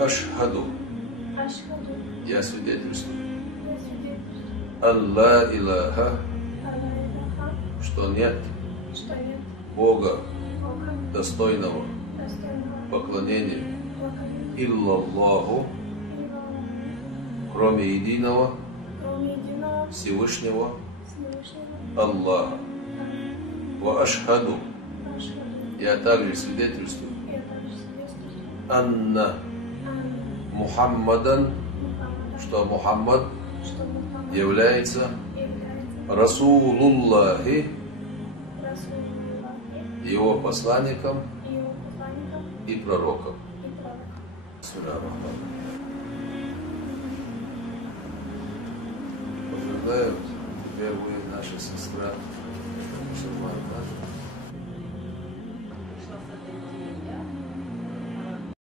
Ашхаду. Ашхаду. Я свидетельствую. Я свидетельствую. Алла илаха. Алла илаха. Что нет Что нет Бога Бога достойного достойного поклонения поклонения иллаллаху, кроме единого кроме единого Всевышнего Всевышнего Аллаха. Ва ашхаду. Ашхаду. Я также свидетельствую. Я также свидетельствую. Анна Анна Мухаммадан, Мухаммада. что Мухаммад Что Мухаммад является является Расулуллахи, Расулуллахи, его посланником его посланником и пророком. и пророком. Поздравляю, первая наша сестра мусульманка.